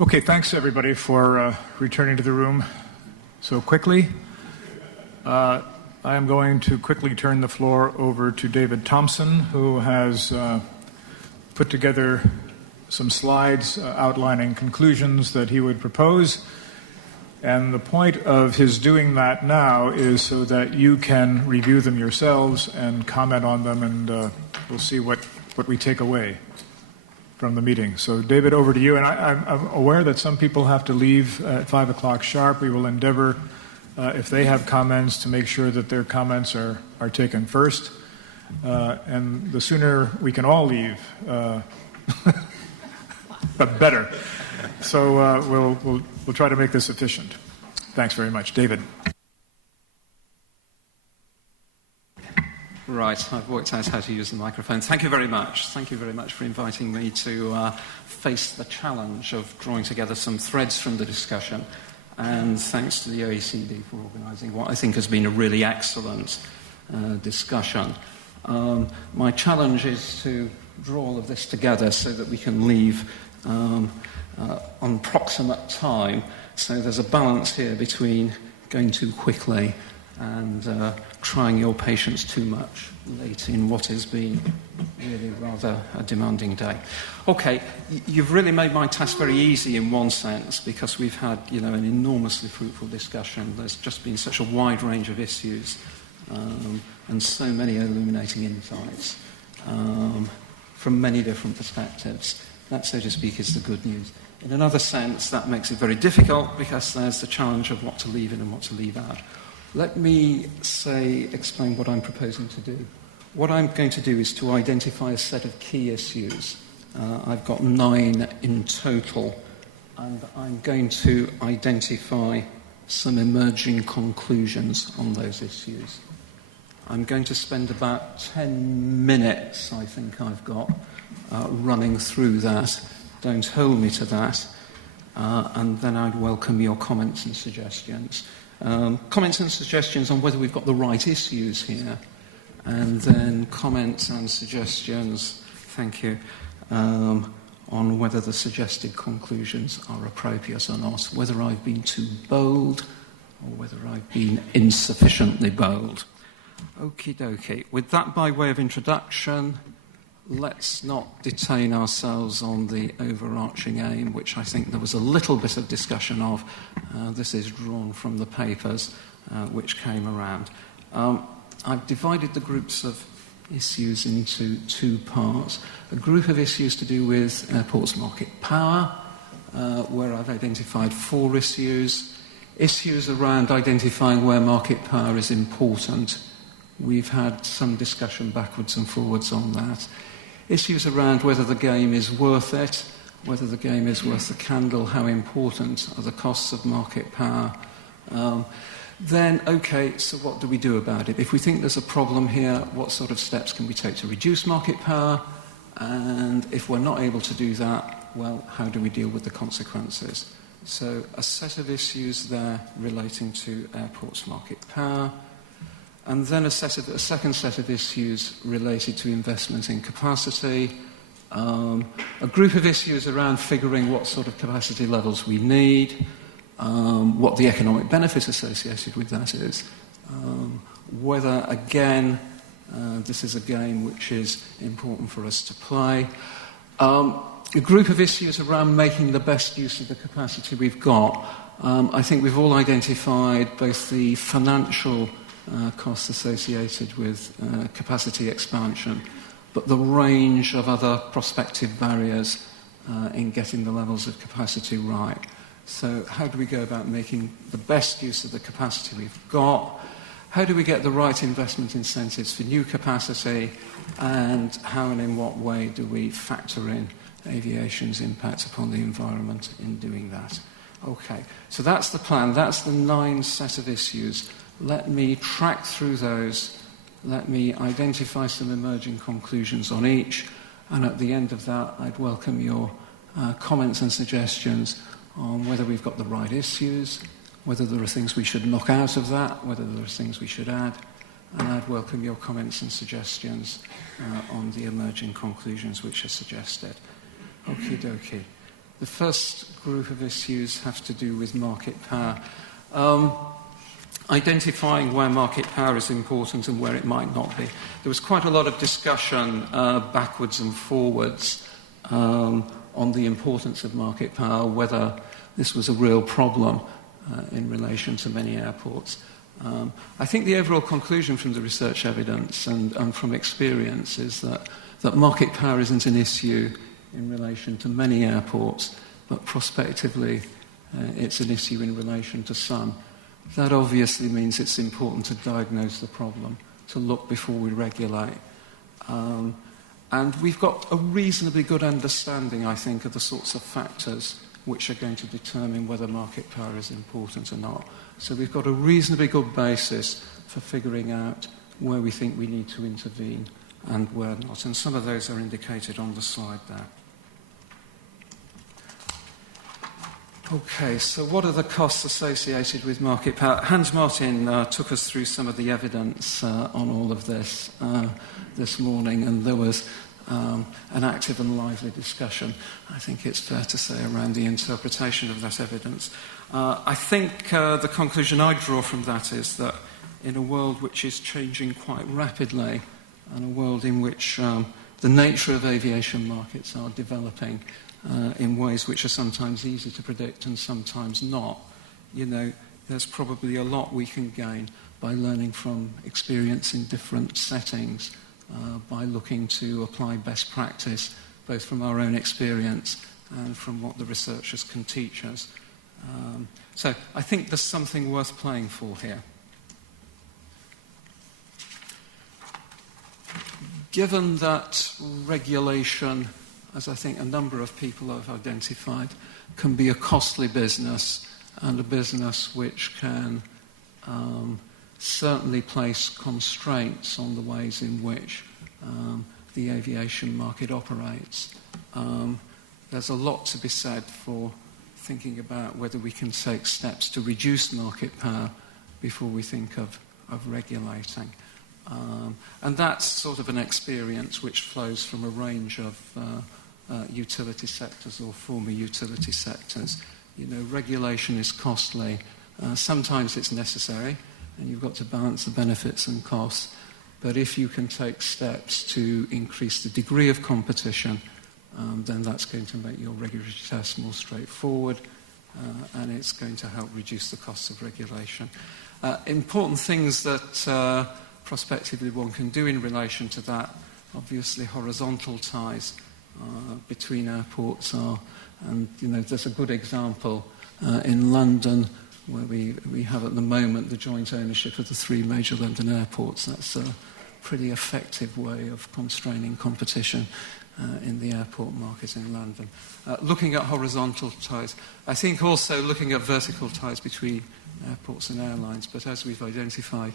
Okay, thanks everybody for returning to the room so quickly. I am going to quickly turn the floor over to David Thompson, who has put together some slides outlining conclusions that he would propose. And the point of his doing that now is so that you can review them yourselves and comment on them, and we'll see what we take away from the meeting. So, David, over to you. And I'm aware that some people have to leave at 5 o'clock sharp. We will endeavor, if they have comments, to make sure that their comments are taken first. And the sooner we can all leave, but better. So we'll try to make this efficient. Thanks very much. David. Right, I've worked out how to use the microphone. Thank you very much. Thank you very much for inviting me to face the challenge of drawing together some threads from the discussion. And thanks to the OECD for organising what I think has been a really excellent discussion. My challenge is to draw all of this together so that we can leave on proximate time. So there's a balance here between going too quickly and trying your patience too much late in what has been really rather a demanding day. Okay, you've really made my task very easy in one sense, because we've had, an enormously fruitful discussion. There's just been such a wide range of issues and so many illuminating insights from many different perspectives. That, so to speak, is the good news. In another sense, that makes it very difficult, because there's the challenge of what to leave in and what to leave out. Let me explain what I'm proposing to do. What I'm going to do is to identify a set of key issues. I've got 9 in total, and I'm going to identify some emerging conclusions on those issues. I'm going to spend about 10 minutes, I think I've got, running through that. Don't hold me to that. And then I'd welcome your comments and suggestions. Comments and suggestions on whether we've got the right issues here, and then comments and suggestions, thank you, on whether the suggested conclusions are appropriate or not, whether I've been too bold or whether I've been insufficiently bold. Okie dokie. With that by way of introduction, let's not detain ourselves on the overarching aim, which I think there was a little bit of discussion of. This is drawn from the papers which came around. I've divided the groups of issues into 2 parts. A group of issues to do with airports market power, where I've identified 4 issues. Issues around identifying where market power is important. We've had some discussion backwards and forwards on that. Issues around whether the game is worth it, whether the game is worth the candle, how important are the costs of market power. Then, so what do we do about it? If we think there's a problem here, what sort of steps can we take to reduce market power? And if we're not able to do that, well, how do we deal with the consequences? So a set of issues there relating to airports market power. And then a second set of issues related to investment in capacity, a group of issues around figuring what sort of capacity levels we need, what the economic benefit associated with that is, whether, again, this is a game which is important for us to play, a group of issues around making the best use of the capacity we've got. I think we've all identified both the financial costs associated with capacity expansion, but the range of other prospective barriers in getting the levels of capacity right. So how do we go about making the best use of the capacity we've got? How do we get the right investment incentives for new capacity? And how and in what way do we factor in aviation's impact upon the environment in doing that? Okay, so that's the plan. That's the 9 set of issues. Let me track through those. Let me identify some emerging conclusions on each. And at the end of that, I'd welcome your comments and suggestions on whether we've got the right issues, whether there are things we should knock out of that, whether there are things we should add. And I'd welcome your comments and suggestions on the emerging conclusions which are suggested. Okie dokie. The first group of issues have to do with market power. Identifying where market power is important and where it might not be. There was quite a lot of discussion backwards and forwards on the importance of market power, whether this was a real problem in relation to many airports. I think the overall conclusion from the research evidence and from experience is that market power isn't an issue in relation to many airports, but prospectively it's an issue in relation to some. That obviously means it's important to diagnose the problem, to look before we regulate. And we've got a reasonably good understanding, I think, of the sorts of factors which are going to determine whether market power is important or not. So we've got a reasonably good basis for figuring out where we think we need to intervene and where not. And some of those are indicated on the slide there. Okay, so what are the costs associated with market power? Hans Martin took us through some of the evidence on all of this this morning, and there was an active and lively discussion, I think it's fair to say, around the interpretation of that evidence. I think the conclusion I draw from that is that in a world which is changing quite rapidly, and a world in which the nature of aviation markets are developing in ways which are sometimes easy to predict and sometimes not, there's probably a lot we can gain by learning from experience in different settings, by looking to apply best practice, both from our own experience and from what the researchers can teach us. So I think there's something worth playing for here. Given that regulation, as I think a number of people have identified, can be a costly business and a business which can certainly place constraints on the ways in which the aviation market operates. There's a lot to be said for thinking about whether we can take steps to reduce market power before we think of regulating. And that's sort of an experience which flows from a range of utility sectors or former utility sectors. Regulation is costly. Sometimes it's necessary, and you've got to balance the benefits and costs. But if you can take steps to increase the degree of competition, then that's going to make your regulatory tests more straightforward, and it's going to help reduce the costs of regulation. Important things that prospectively one can do in relation to that, obviously horizontal ties between airports are, and there's a good example in London where we have at the moment the joint ownership of the 3 major London airports. That's a pretty effective way of constraining competition in the airport market in London. Looking at horizontal ties, I think also looking at vertical ties between airports and airlines, but as we've identified,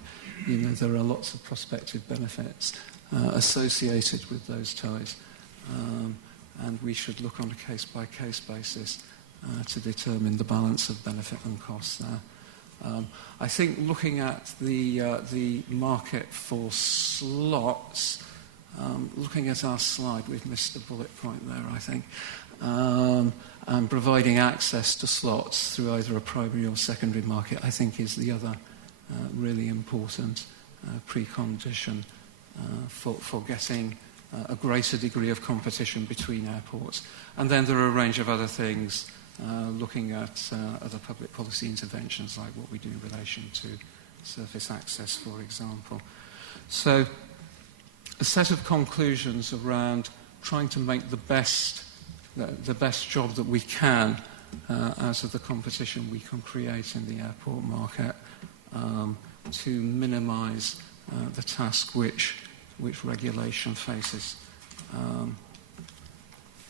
there are lots of prospective benefits associated with those ties, and we should look on a case-by-case basis to determine the balance of benefit and costs there. I think looking at the market for slots, looking at our slide, we've missed a bullet point there, I think, and providing access to slots through either a primary or secondary market, I think is the other really important precondition for getting a greater degree of competition between airports. And then there are a range of other things, looking at other public policy interventions like what we do in relation to surface access, for example. So a set of conclusions around trying to make the best job that we can out of the competition we can create in the airport market to minimise the task which regulation faces.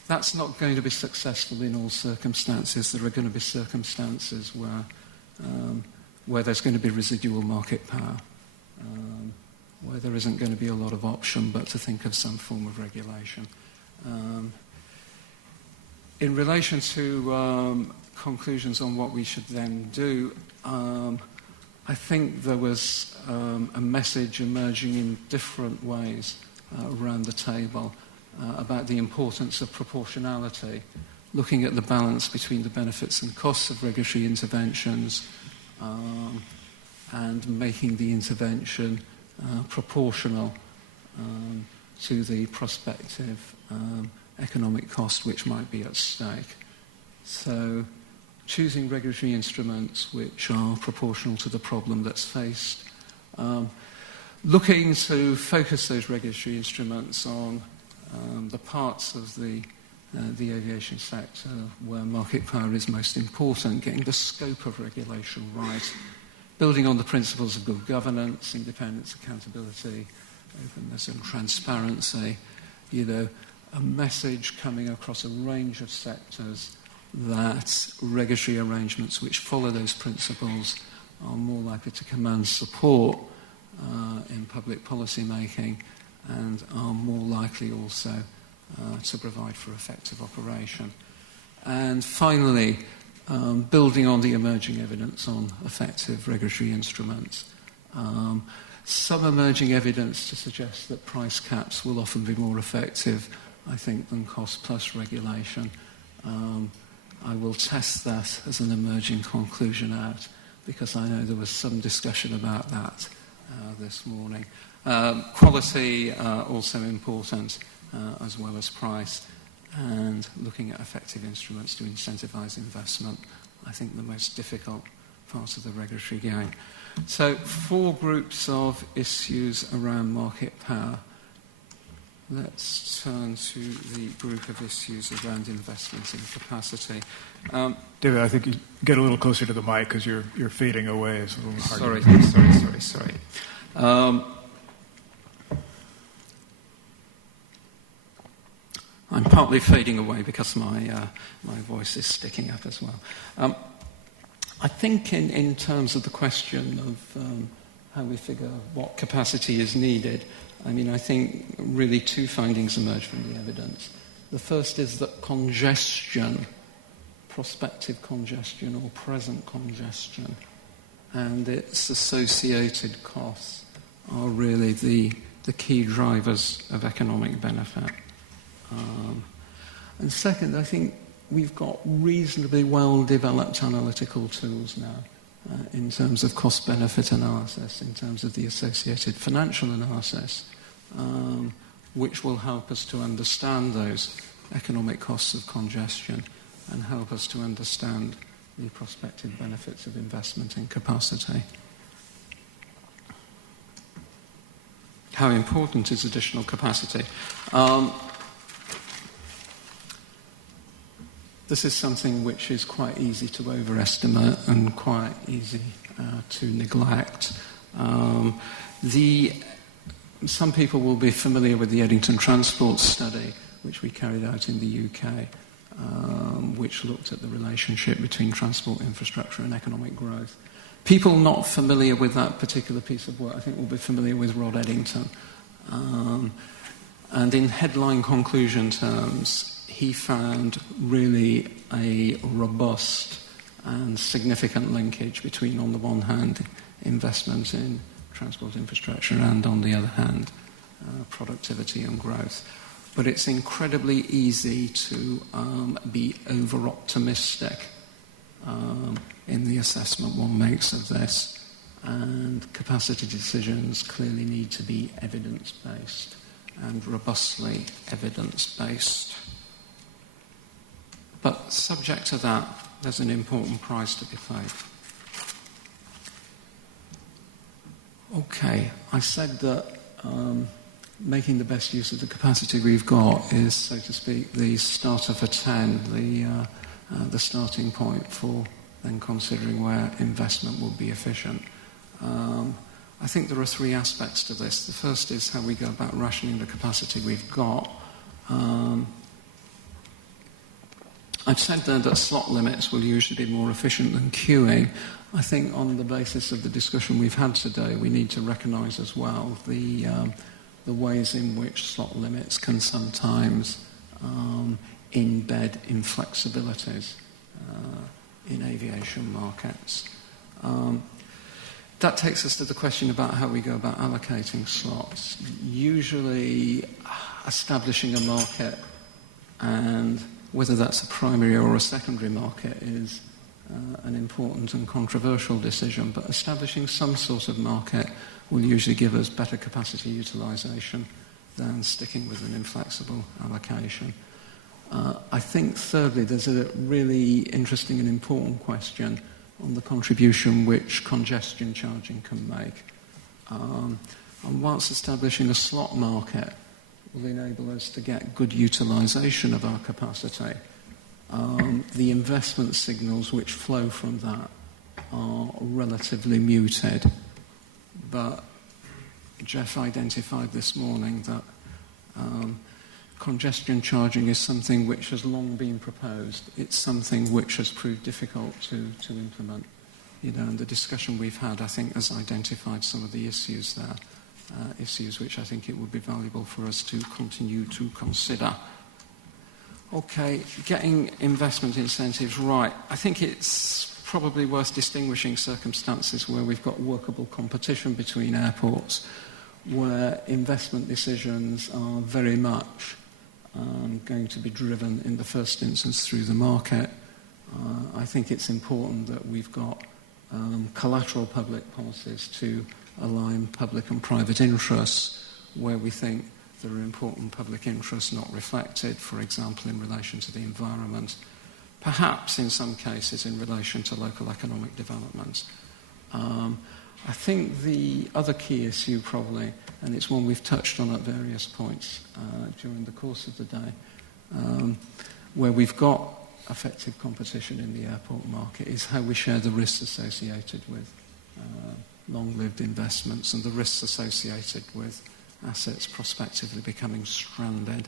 That's not going to be successful in all circumstances. There are going to be circumstances where there's going to be residual market power, where there isn't going to be a lot of option but to think of some form of regulation. In relation to conclusions on what we should then do, I think there was a message emerging in different ways around the table about the importance of proportionality looking at the balance between the benefits and costs of regulatory interventions, and making the intervention proportional to the prospective economic cost which might be at stake. So choosing regulatory instruments which are proportional to the problem that's faced, looking to focus those regulatory instruments on the parts of the aviation sector where market power is most important, getting the scope of regulation right, building on the principles of good governance, independence, accountability, openness and transparency, a message coming across a range of sectors that regulatory arrangements which follow those principles are more likely to command support in public policy making and are more likely also to provide for effective operation. And finally, building on the emerging evidence on effective regulatory instruments. Some emerging evidence to suggest that price caps will often be more effective, I think, than cost plus regulation. I will test that as an emerging conclusion out, because I know there was some discussion about that this morning. Quality also important, as well as price, and looking at effective instruments to incentivize investment, I think the most difficult part of the regulatory game. So 4 groups of issues around market power. Let's turn to the group of issues around investment in capacity. David, I think you get a little closer to the mic because you're fading away. It's a little hard. Sorry. I'm partly fading away because my voice is sticking up as well. I think in terms of the question of how we figure what capacity is needed, I think really 2 findings emerge from the evidence. The first is that congestion, prospective congestion or present congestion, and its associated costs are really the key drivers of economic benefit. And second, I think we've got reasonably well-developed analytical tools now in terms of cost-benefit analysis, in terms of the associated financial analysis, which will help us to understand those economic costs of congestion and help us to understand the prospective benefits of investment in capacity. How important is additional capacity? This is something which is quite easy to overestimate and quite easy to neglect. Some people will be familiar with the Eddington Transport Study, which we carried out in the UK, which looked at the relationship between transport infrastructure and economic growth. People not familiar with that particular piece of work, I think, will be familiar with Rod Eddington. And in headline conclusion terms, he found really a robust and significant linkage between, on the one hand, investment in transport infrastructure and, on the other hand, productivity and growth. But it's incredibly easy to be over-optimistic in the assessment one makes of this, and capacity decisions clearly need to be evidence-based and robustly evidence-based. But subject to that, there's an important price to be paid. Okay, I said that making the best use of the capacity we've got is, so to speak, the starter for 10, the starting point for then considering where investment will be efficient. I think there are 3 aspects to this. The first is how we go about rationing the capacity we've got. I've said there that slot limits will usually be more efficient than queuing. I think on the basis of the discussion we've had today, we need to recognise as well the ways in which slot limits can sometimes embed inflexibilities in aviation markets. That takes us to the question about how we go about allocating slots. Usually establishing a market and Whether that's a primary or a secondary market is an important and controversial decision, but establishing some sort of market will usually give us better capacity utilisation than sticking with an inflexible allocation. I think, thirdly, there's a really interesting and important question on the contribution which congestion charging can make. And whilst establishing a slot market will enable us to get good utilisation of our capacity, the investment signals which flow from that are relatively muted. But Jeff identified this morning that congestion charging is something which has long been proposed. It's something which has proved difficult to implement. And the discussion we've had, I think, has identified some of the issues there, issues which I think it would be valuable for us to continue to consider. Okay, getting investment incentives right. I think it's probably worth distinguishing circumstances where we've got workable competition between airports, where investment decisions are very much going to be driven in the first instance through the market. I think it's important that we've got collateral public policies to align public and private interests where we think there are important public interests not reflected, for example, in relation to the environment, perhaps in some cases in relation to local economic development. I think the other key issue probably, and it's one we've touched on at various points during the course of the day, where we've got effective competition in the airport market, is how we share the risks associated with long-lived investments and the risks associated with assets prospectively becoming stranded.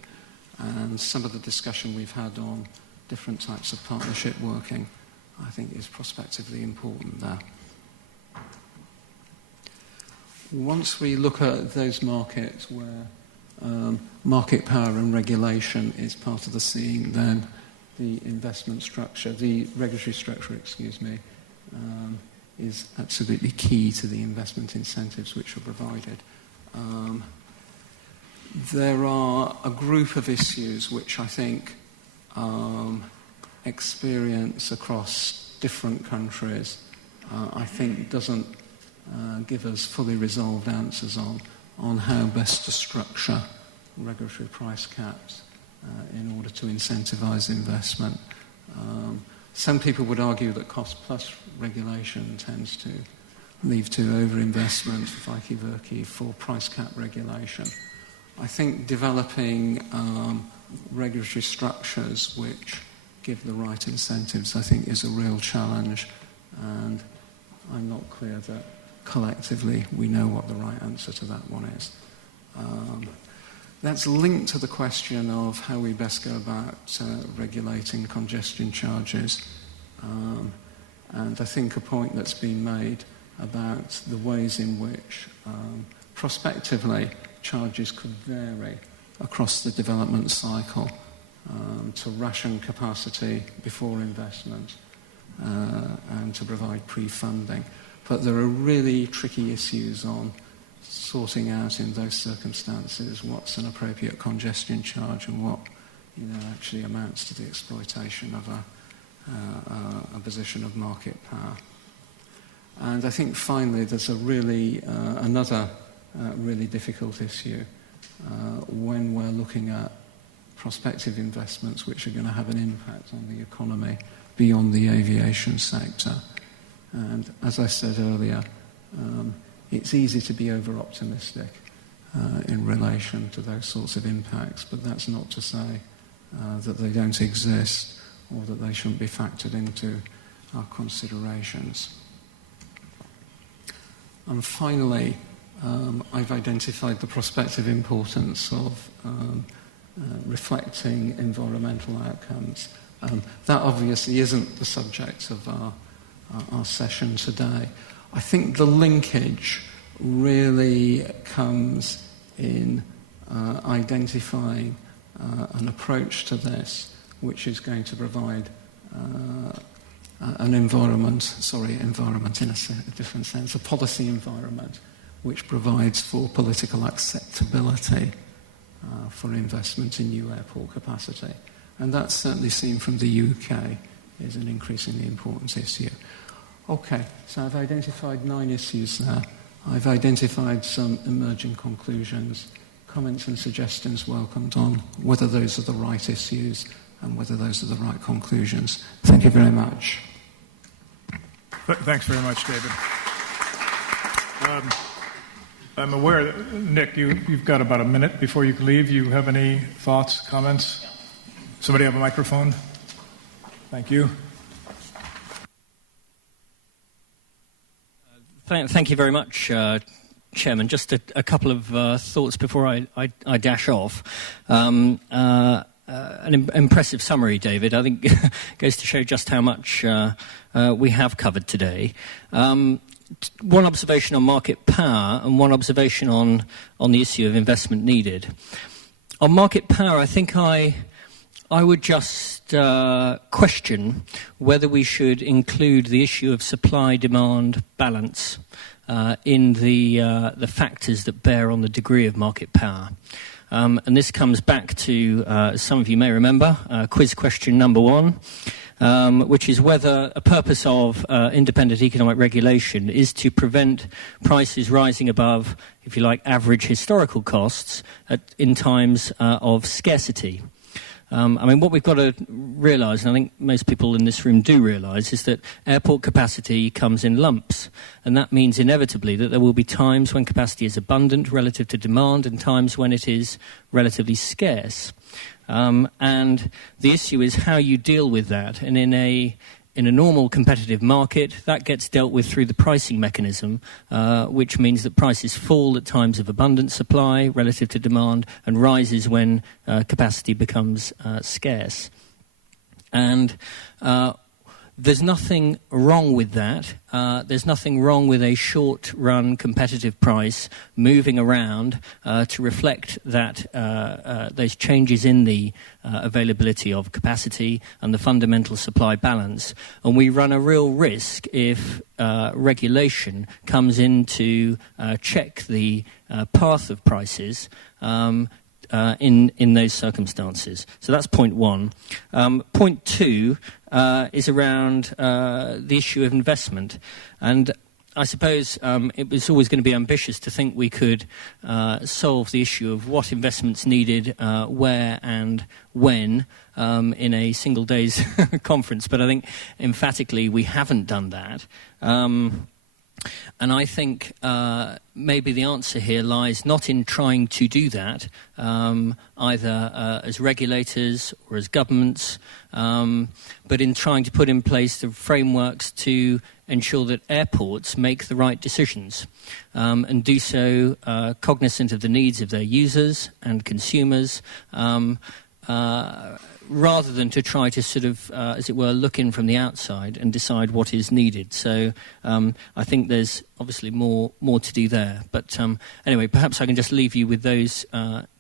And some of the discussion we've had on different types of partnership working, I think, is prospectively important there. Once we look at those markets where market power and regulation is part of the scene, then the investment structure, the regulatory structure, is absolutely key to the investment incentives which are provided. There are a group of issues which I think experience across different countries, I think doesn't give us fully resolved answers on how best to structure regulatory price caps in order to incentivise investment. Some people would argue that cost-plus regulation tends to lead to overinvestment, vice-versa, for price cap regulation. I think developing regulatory structures which give the right incentives, I think, is a real challenge, and I'm not clear that collectively we know what the right answer to that one is. That's linked to the question of how we best go about regulating congestion charges. And I think a point that's been made about the ways in which prospectively charges could vary across the development cycle to ration capacity before investment and to provide pre-funding. But there are really tricky issues on sorting out in those circumstances what's an appropriate congestion charge and what actually amounts to the exploitation of a position of market power. And I think finally there's another really difficult issue when we're looking at prospective investments which are going to have an impact on the economy beyond the aviation sector. And as I said earlier, it's easy to be over-optimistic in relation to those sorts of impacts, but that's not to say that they don't exist or that they shouldn't be factored into our considerations. And finally, I've identified the prospective importance of reflecting environmental outcomes. That obviously isn't the subject of our session today. I think the linkage really comes in identifying an approach to this which is going to provide an environment in a different sense, a policy environment which provides for political acceptability for investment in new airport capacity. And that's certainly seen from the UK is an increasingly important issue. Okay, so I've identified 9 issues there. I've identified some emerging conclusions, comments and suggestions welcomed on whether those are the right issues and whether those are the right conclusions. Thank you very much. Thanks very much, David. I'm aware that, Nick, you've got about a minute before you can leave. You have any thoughts, comments? Somebody have a microphone? Thank you. Thank you very much, Chairman. Just a couple of thoughts before I dash off. An impressive summary, David. I think goes to show just how much we have covered today. One observation on market power and one observation on the issue of investment needed. On market power, I think I would just question whether we should include the issue of supply-demand balance in the factors that bear on the degree of market power. And this comes back to, as some of you may remember, quiz question number 1, which is whether a purpose of independent economic regulation is to prevent prices rising above, if you like, average historical costs in times of scarcity. What we've got to realise, and I think most people in this room do realise, is that airport capacity comes in lumps. And that means inevitably that there will be times when capacity is abundant relative to demand and times when it is relatively scarce. And the issue is how you deal with that. And in a normal competitive market, that gets dealt with through the pricing mechanism, which means that prices fall at times of abundant supply relative to demand and rises when capacity becomes scarce. And there's nothing wrong with that. There's nothing wrong with a short-run competitive price moving around to reflect that those changes in the availability of capacity and the fundamental supply balance. And we run a real risk if regulation comes in to check the path of prices in those circumstances. So that's point 1. Point 2 is around the issue of investment. And I suppose it was always going to be ambitious to think we could solve the issue of what investment's needed, where and when in a single day's conference. But I think emphatically we haven't done that. And I think maybe the answer here lies not in trying to do that, either as regulators or as governments, but in trying to put in place the frameworks to ensure that airports make the right decisions and do so cognizant of the needs of their users and consumers, rather than to try to sort of, as it were, look in from the outside and decide what is needed. So I think there's obviously more to do there. But anyway, perhaps I can just leave you with those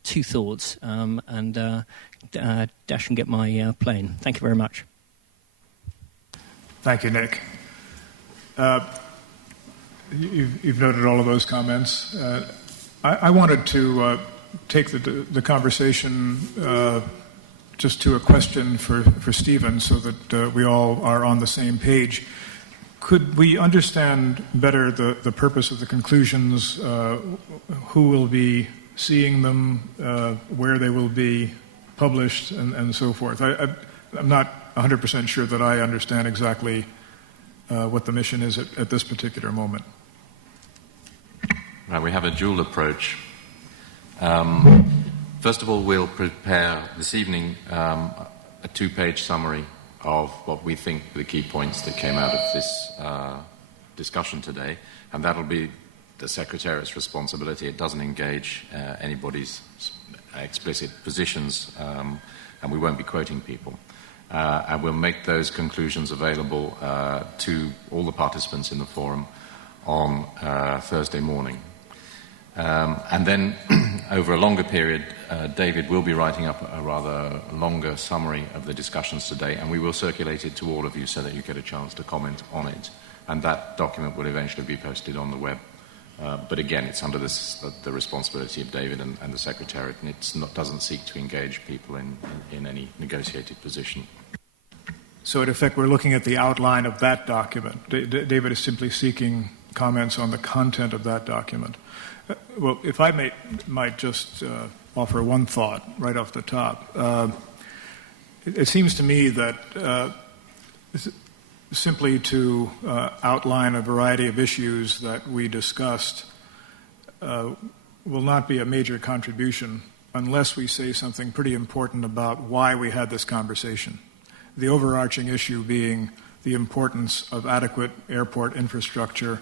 2 thoughts and dash and get my plane. Thank you very much. Thank you, Nick. You've noted all of those comments. I wanted to take the conversation just to a question for Stephen so that we all are on the same page. Could we understand better the purpose of the conclusions, who will be seeing them, where they will be published, and so forth? I'm not 100% sure that I understand exactly what the mission is at this particular moment. Right, we have a dual approach. First of all, we'll prepare this evening a 2-page summary of what we think the key points that came out of this discussion today, and that'll be the Secretariat's responsibility. It doesn't engage anybody's explicit positions, and we won't be quoting people. And we'll make those conclusions available to all the participants in the forum on Thursday morning. And then, over a longer period, David will be writing up a rather longer summary of the discussions today, and we will circulate it to all of you so that you get a chance to comment on it. And that document will eventually be posted on the web But again, it's under the responsibility of David and the Secretariat, and it doesn't seek to engage people in any negotiated position. So, in effect, we're looking at the outline of that document. David is simply seeking comments on the content of that document. Well, if I might just offer one thought right off the top. It seems to me that simply to outline a variety of issues that we discussed will not be a major contribution unless we say something pretty important about why we had this conversation. The overarching issue being the importance of adequate airport infrastructure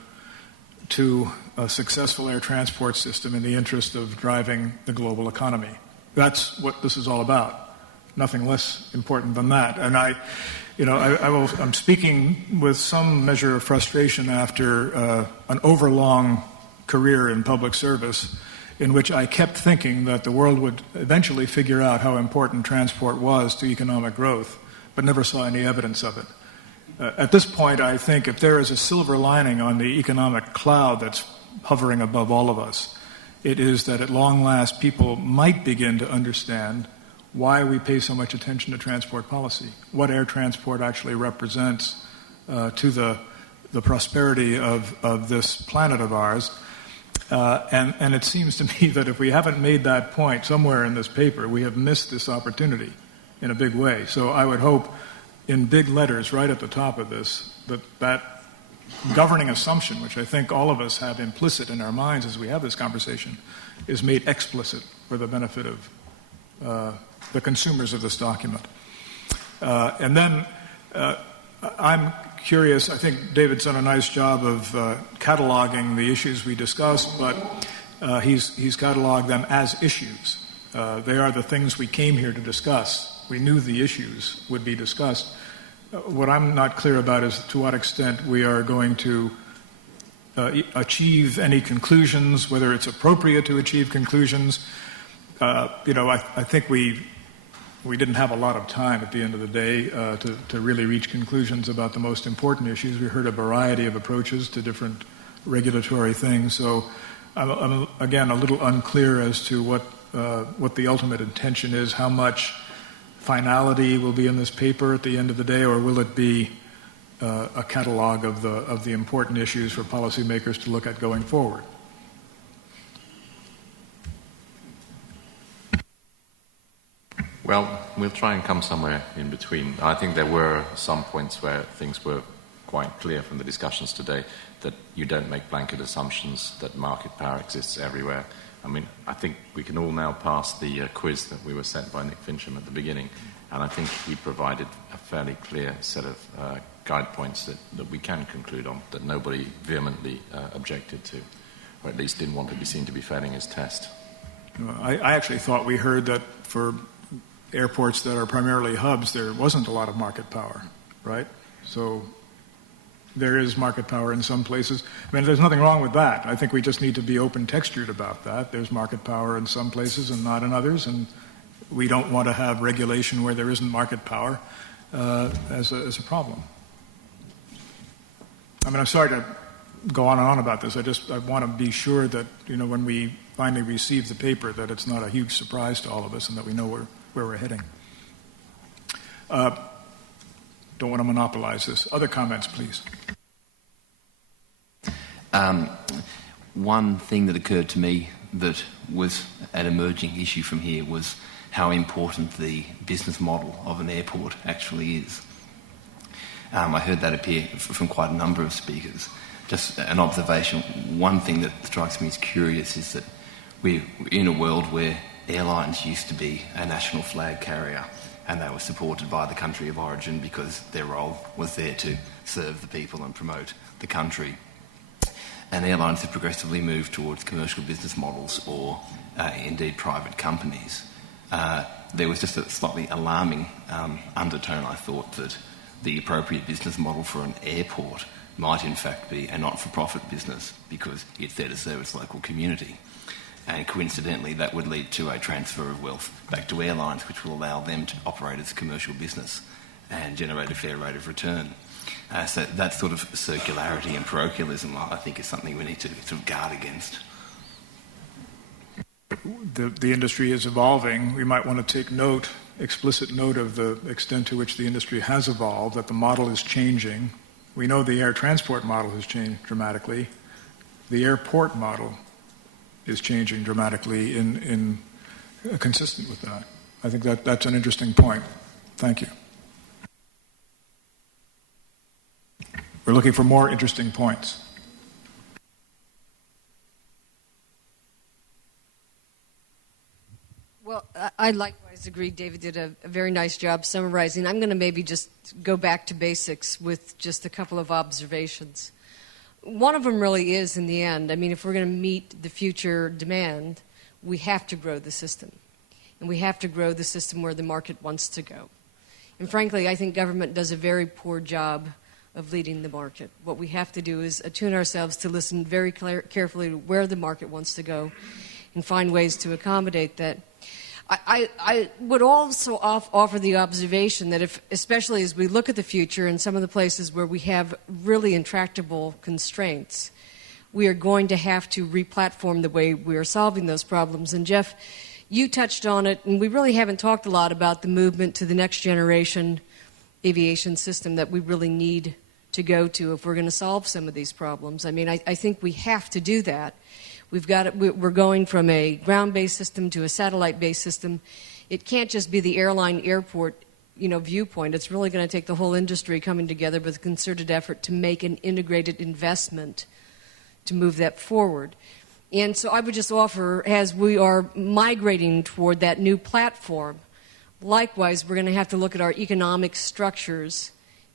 to a successful air transport system in the interest of driving the global economy. That's what this is all about. Nothing less important than that. And I'm speaking with some measure of frustration after an overlong career in public service in which I kept thinking that the world would eventually figure out how important transport was to economic growth, but never saw any evidence of it. At this point, I think if there is a silver lining on the economic cloud that's hovering above all of us, it is that at long last people might begin to understand why we pay so much attention to transport policy, what air transport actually represents to the prosperity of this planet of ours. And it seems to me that if we haven't made that point somewhere in this paper, we have missed this opportunity in a big way. So I would hope in big letters right at the top of this that governing assumption, which I think all of us have implicit in our minds as we have this conversation, is made explicit for the benefit of the consumers of this document. And then I'm curious, I think David's done a nice job of cataloging the issues we discussed, but he's cataloged them as issues. They are the things we came here to discuss. We knew the issues would be discussed. What I'm not clear about is to what extent we are going to achieve any conclusions, whether it's appropriate to achieve conclusions. I think we didn't have a lot of time at the end of the day to really reach conclusions about the most important issues. We heard a variety of approaches to different regulatory things. So I'm again, a little unclear as to what the ultimate intention is, how much finality will be in this paper at the end of the day, or will it be a catalog of the important issues for policymakers to look at going forward? Well, we'll try and come somewhere in between. I think there were some points where things were quite clear from the discussions today that you don't make blanket assumptions that market power exists everywhere. I mean, I think we can all now pass the quiz that we were sent by Nick Fincham at the beginning, and I think he provided a fairly clear set of guide points that we can conclude on, that nobody vehemently objected to, or at least didn't want to be seen to be failing his test. I actually thought we heard that for airports that are primarily hubs, there wasn't a lot of market power, right? So there is market power in some places. I mean, there's nothing wrong with that. I think we just need to be open-textured about that. There's market power in some places and not in others, and we don't want to have regulation where there isn't market power as a problem. I mean, I'm sorry to go on and on about this. I want to be sure that, when we finally receive the paper, that it's not a huge surprise to all of us and that we know where we're heading. Don't want to monopolize this. Other comments, please. One thing that occurred to me that was an emerging issue from here was how important the business model of an airport actually is. I heard that appear from quite a number of speakers. Just an observation. One thing that strikes me as curious is that we're in a world where airlines used to be a national flag carrier, and they were supported by the country of origin because their role was there to serve the people and promote the country. And airlines have progressively moved towards commercial business models or indeed private companies. There was just a slightly alarming undertone, I thought, that the appropriate business model for an airport might in fact be a not-for-profit business because it's there to serve its local community. And coincidentally, that would lead to a transfer of wealth back to airlines, which will allow them to operate as a commercial business and generate a fair rate of return. So that sort of circularity and parochialism, I think, is something we need to sort of guard against. The industry is evolving. We might want to take note, explicit note of the extent to which the industry has evolved, that the model is changing. We know the air transport model has changed dramatically. The airport model is changing dramatically in consistent with that. I think that's an interesting point. Thank you. We're looking for more interesting points. Well, I likewise agree. David did a very nice job summarizing. I'm going to maybe just go back to basics with just a couple of observations. One of them really is, in the end, I mean, if we're going to meet the future demand, we have to grow the system. And we have to grow the system where the market wants to go. And frankly, I think government does a very poor job of leading the market. What we have to do is attune ourselves to listen very carefully to where the market wants to go and find ways to accommodate that. I would also offer the observation that if, especially as we look at the future in some of the places where we have really intractable constraints, we are going to have to replatform the way we are solving those problems. And Jeff, you touched on it, and we really haven't talked a lot about the movement to the next generation aviation system that we really need to go to if we're going to solve some of these problems. I mean, I think we have to do that. We're going from a ground-based system to a satellite-based system. It can't just be the airline airport, viewpoint. It's really going to take the whole industry coming together with a concerted effort to make an integrated investment to move that forward. And so I would just offer, as we are migrating toward that new platform, likewise, we're going to have to look at our economic structures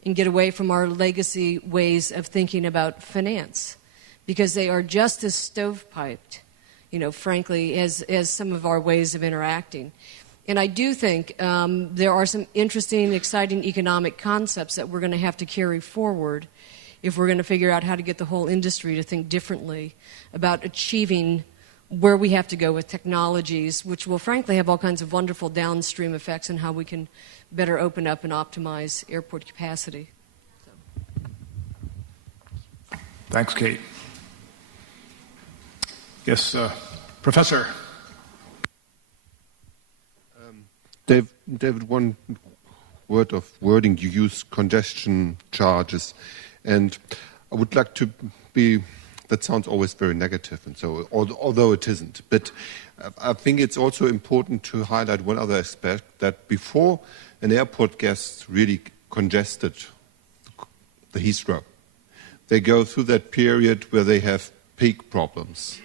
and get away from our legacy ways of thinking about finance, because they are just as stovepiped, frankly, as some of our ways of interacting. And I do think there are some interesting, exciting economic concepts that we're going to have to carry forward if we're going to figure out how to get the whole industry to think differently about achieving where we have to go with technologies, which will frankly have all kinds of wonderful downstream effects on how we can better open up and optimize airport capacity. Thanks, Kate. Yes, Professor. David, one word of wording. You use congestion charges, and I would like to be, that sounds always very negative, and so, although it isn't. But I think it's also important to highlight one other aspect, that before an airport gets really congested, the Heathrow, they go through that period where they have peak problems.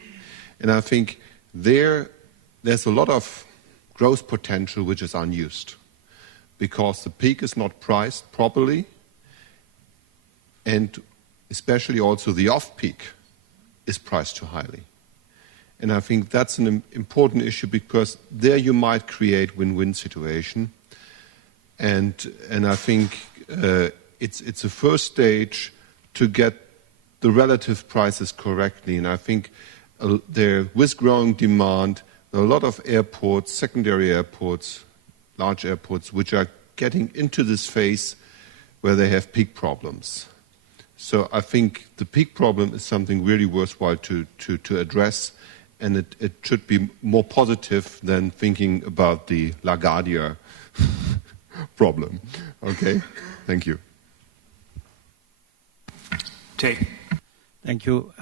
And I think there's a lot of growth potential which is unused, because the peak is not priced properly, and especially also the off-peak is priced too highly. And I think that's an important issue, because there you might create win-win situation. And I think it's a first stage to get the relative prices correctly. And I think there, with growing demand, there are a lot of airports, secondary airports, large airports, which are getting into this phase where they have peak problems. So I think the peak problem is something really worthwhile to address, and it should be more positive than thinking about the LaGuardia problem. Okay? Thank you. Tay. Thank you.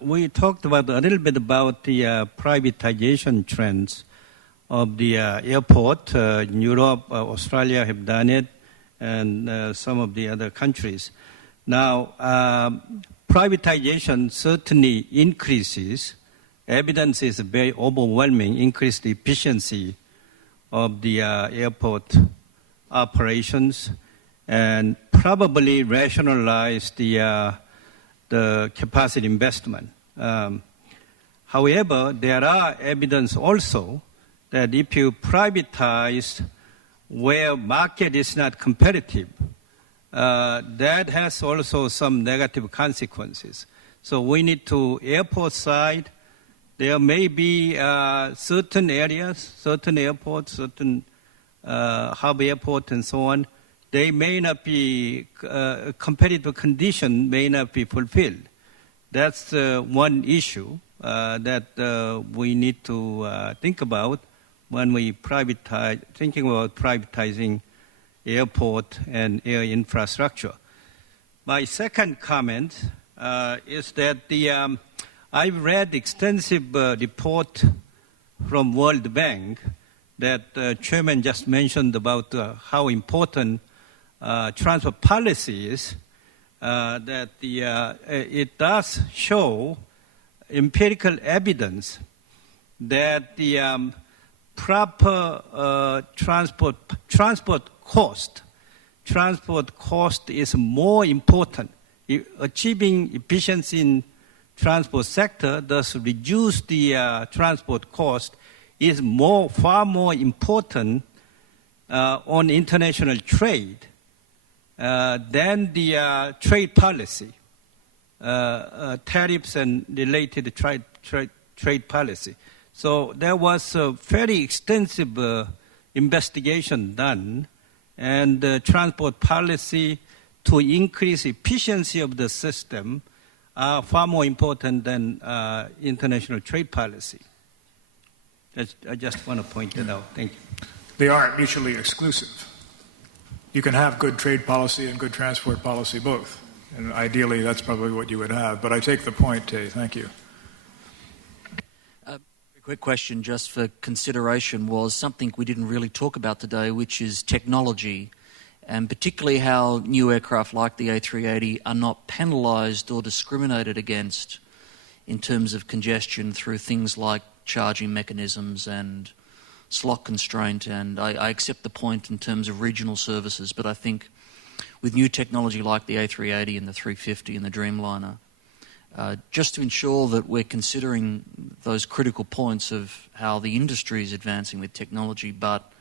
We talked about a little bit about the privatization trends of the airport. In Europe, Australia have done it, and some of the other countries. Now, privatization certainly increases. Evidence is very overwhelming, increased efficiency of the airport operations, and probably rationalize the capacity investment. However, there are evidence also that if you privatize where market is not competitive, that has also some negative consequences. So we need to, airport side, there may be certain areas, certain airports, certain hub airport and so on, they may not be, competitive condition may not be fulfilled. That's one issue that we need to think about when we thinking about privatizing airport and air infrastructure. My second comment is that I've read extensive report from World Bank that Chairman just mentioned about how important transport policy is, that it does show empirical evidence that the proper transport cost is more important. Achieving efficiency in transport sector, thus reduce the transport cost, is far more important on international trade than the trade policy, tariffs and related trade policy. So there was a very extensive investigation done, and transport policy to increase efficiency of the system are far more important than international trade policy. I just want to point that out. Thank you. They aren't mutually exclusive. You can have good trade policy and good transport policy both. And ideally, that's probably what you would have. But I take the point, Tay. Thank you. A quick question just for consideration was something we didn't really talk about today, which is technology, and particularly how new aircraft like the A380 are not penalised or discriminated against in terms of congestion through things like charging mechanisms and slot constraint. And I accept the point in terms of regional services, but I think with new technology like the A380 and the 350 and the Dreamliner, just to ensure that we're considering those critical points of how the industry is advancing with technology, but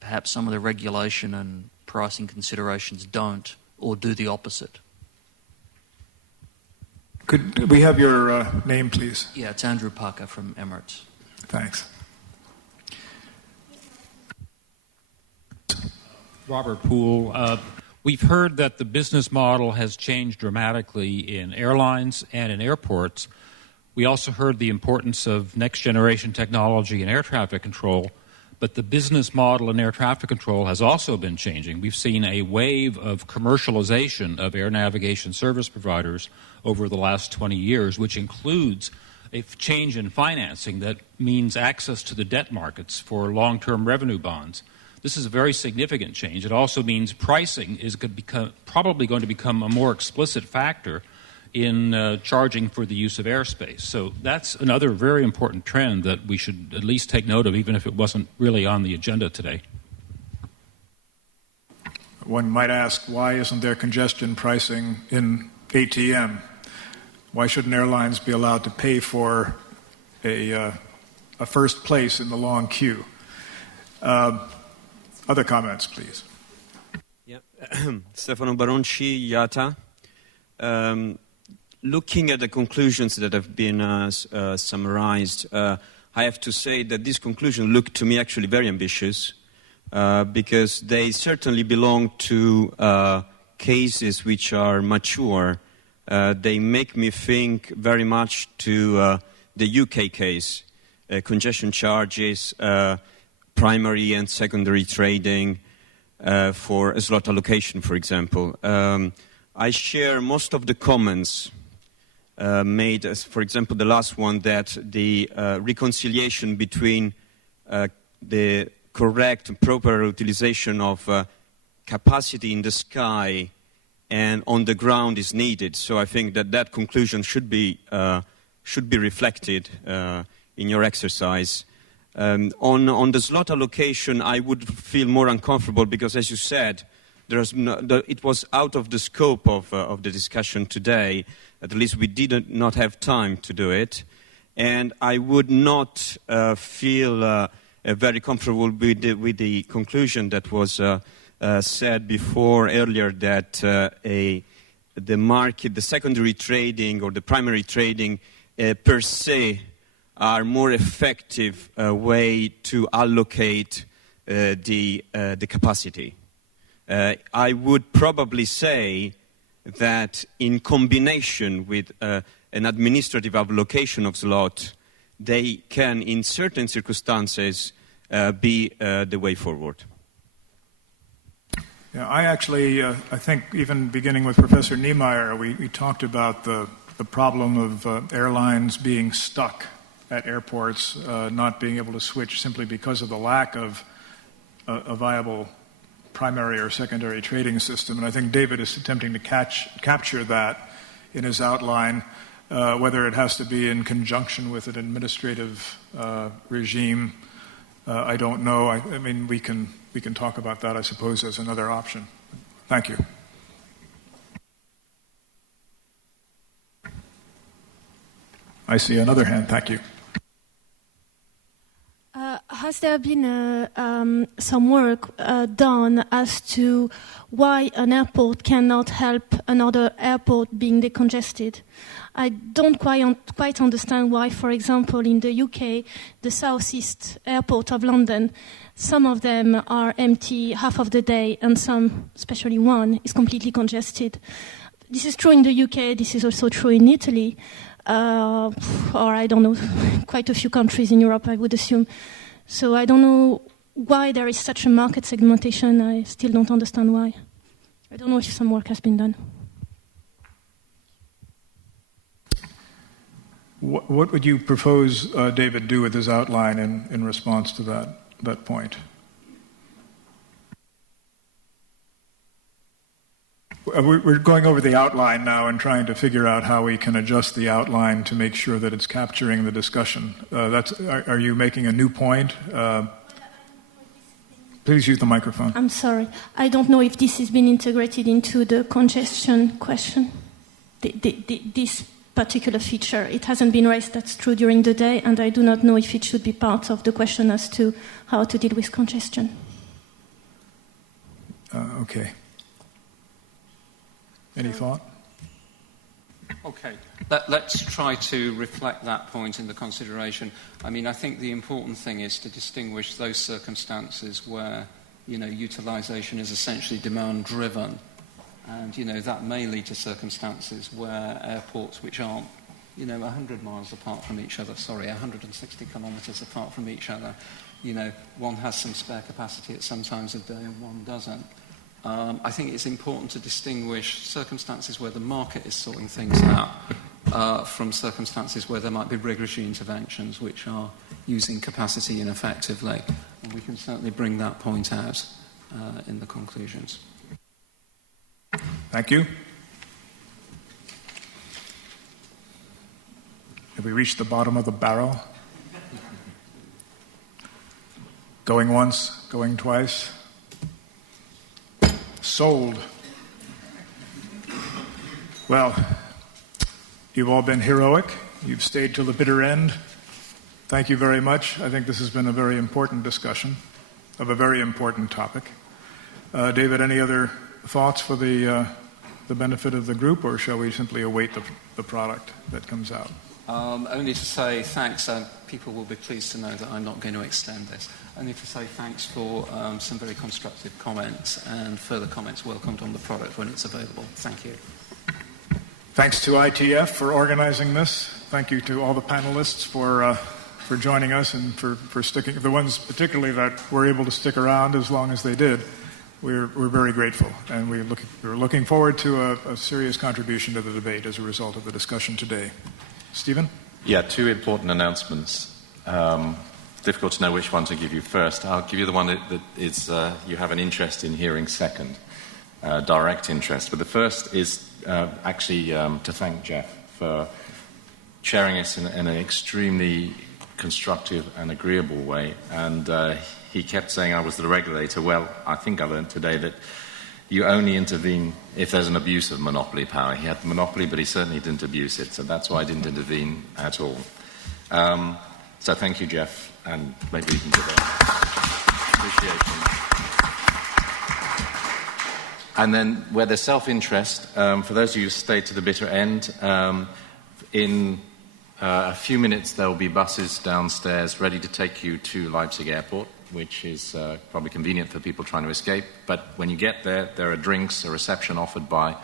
perhaps some of the regulation and pricing considerations don't, or do the opposite. Could we have your name, please? Yeah, it's Andrew Parker from Emirates. Thanks. Robert Poole. We've heard that the business model has changed dramatically in airlines and in airports. We also heard the importance of next-generation technology in air traffic control, but the business model in air traffic control has also been changing. We've seen a wave of commercialization of air navigation service providers over the last 20 years, which includes a change in financing that means access to the debt markets for long-term revenue bonds. This is a very significant change. It also means pricing is probably going to become a more explicit factor in charging for the use of airspace. So that's another very important trend that we should at least take note of, even if it wasn't really on the agenda today. One might ask, why isn't there congestion pricing in ATM? Why shouldn't airlines be allowed to pay for a first place in the long queue? Other comments, please. Yeah. Stefano Baronci, IATA. Looking at the conclusions that have been summarized, I have to say that these conclusions look to me actually very ambitious because they certainly belong to cases which are mature. They make me think very much to the UK case, congestion charges, primary and secondary trading for a slot allocation, for example. I share most of the comments made, as, for example, the last one, that the reconciliation between the correct and proper utilization of capacity in the sky and on the ground is needed. So I think that that conclusion should be reflected in your exercise. On the slot allocation, I would feel more uncomfortable because, as you said, it was out of the scope of the discussion today. At least we did not have time to do it. And I would not feel very comfortable with the conclusion that was said before earlier, that the market, the secondary trading or the primary trading per se are more effective way to allocate the capacity. I would probably say that in combination with an administrative allocation of slot, they can, in certain circumstances, be the way forward. Yeah, I actually, I think even beginning with Professor Niemeyer, we talked about the problem of airlines being stuck at airports, not being able to switch simply because of the lack of a viable primary or secondary trading system. And I think David is attempting to capture that in his outline, whether it has to be in conjunction with an administrative regime. I don't know. I mean, we can talk about that, I suppose, as another option. Thank you. I see another hand. Thank you. Has there been some work done as to why an airport cannot help another airport being decongested? I don't quite understand why, for example, in the UK, the southeast airport of London, some of them are empty half of the day, and some, especially one, is completely congested. This is true in the UK, this is also true in Italy, or I don't know, quite a few countries in Europe, I would assume. So I don't know why there is such a market segmentation. I still don't understand why. I don't know if some work has been done. What would you propose David do with his outline in response to that point? We're going over the outline now and trying to figure out how we can adjust the outline to make sure that it's capturing the discussion. Are you making a new point? Please use the microphone. I'm sorry. I don't know if this has been integrated into the congestion question. This particular feature, it hasn't been raised, that's true, during the day, and I do not know if it should be part of the question as to how to deal with congestion. Okay. Any thought? Okay, let's try to reflect that point in the consideration. I mean, I think the important thing is to distinguish those circumstances where, utilisation is essentially demand-driven, and, that may lead to circumstances where airports which aren't, 100 miles apart from each other, 160 kilometres apart from each other, one has some spare capacity at some times of day and one doesn't. I think it's important to distinguish circumstances where the market is sorting things out from circumstances where there might be regulatory interventions which are using capacity ineffectively. And we can certainly bring that point out in the conclusions. Thank you. Have we reached the bottom of the barrel? Going once, going twice. Sold. Well, you've all been heroic. You've stayed till the bitter end. Thank you very much. I think this has been a very important discussion of a very important topic. David, any other thoughts for the benefit of the group, or shall we simply await the product that comes out? Only to say thanks. People will be pleased to know that I'm not going to extend this. Only to say thanks for some very constructive comments, and further comments welcomed on the product when it's available. Thank you. Thanks to ITF for organizing this. Thank you to all the panelists for joining us and for sticking. The ones particularly that were able to stick around as long as they did. We're very grateful, and we're looking forward to a serious contribution to the debate as a result of the discussion today. Stephen? Yeah, two important announcements. Difficult to know which one to give you first. I'll give you the one that is you have an interest in hearing second, direct interest. But the first is actually to thank Jeff for chairing us in an extremely constructive and agreeable way. And he kept saying I was the regulator. Well, I think I learned today that you only intervene if there's an abuse of monopoly power. He had the monopoly, but he certainly didn't abuse it, so that's why I didn't intervene at all. So thank you, Jeff, and maybe we can give appreciation. And then where there's self-interest, for those of you who stayed to the bitter end, in a few minutes there will be buses downstairs ready to take you to Leipzig Airport. which is probably convenient for people trying to escape. But when you get there, there are drinks, a reception offered by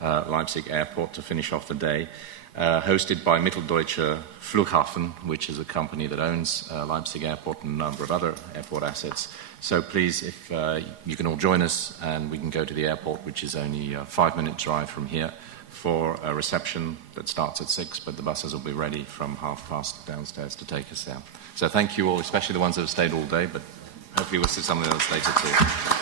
Leipzig Airport to finish off the day, hosted by Mitteldeutsche Flughafen, which is a company that owns Leipzig Airport and a number of other airport assets. So please, if you can all join us, and we can go to the airport, which is only a 5-minute drive from here, for a reception that starts at 6, but the buses will be ready from past downstairs to take us there. So thank you all, especially the ones that have stayed all day, but hopefully we'll see some of the others later too.